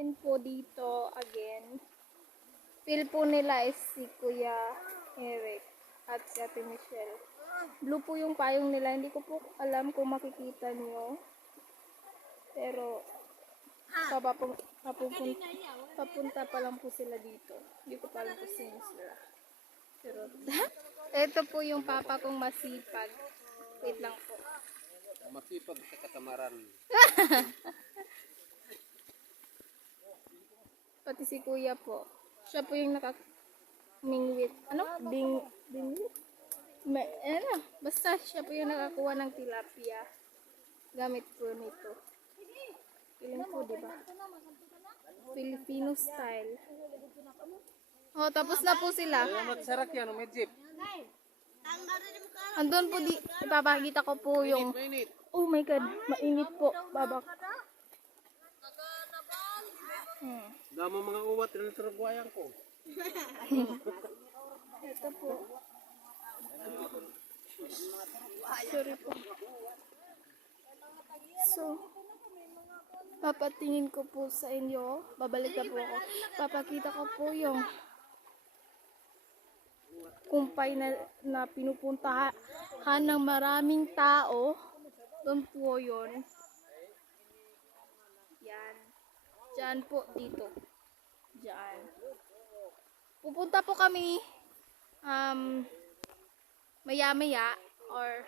Then po dito, again, feel po nila is si Kuya Eric at si Ate Michelle. Blue po yung payong nila. Hindi ko po alam kung makikita nyo. Pero, papunta pa lang po sila dito. Hindi ko pa alam kung sino sila. Pero, ito po yung papa kong masipag. Wait lang po. Masipag sa katamaran. Pati si Kuya po. Siya po yung nakamingwit. Ano? Bingwit? Basta siya po yung nakakuha ng tilapia. Gamit po nito. Feeling po, diba? Filipino style. Oh, tapos na po sila. Magsarak yan, may jeep. Andun po ipapakita ko po yung... Oh my God, mainit po. Babak. Damo mga uwat rin sa ragwayan ko. Ito po. Sorry po. So, papatingin ko po sa inyo. Babalik na po ako. Papakita ko po yung kumpay na pinupuntahan ng maraming tao. Doon po yun. Yan. Diyan po, dito. Diyan. Pupunta po kami maya-maya or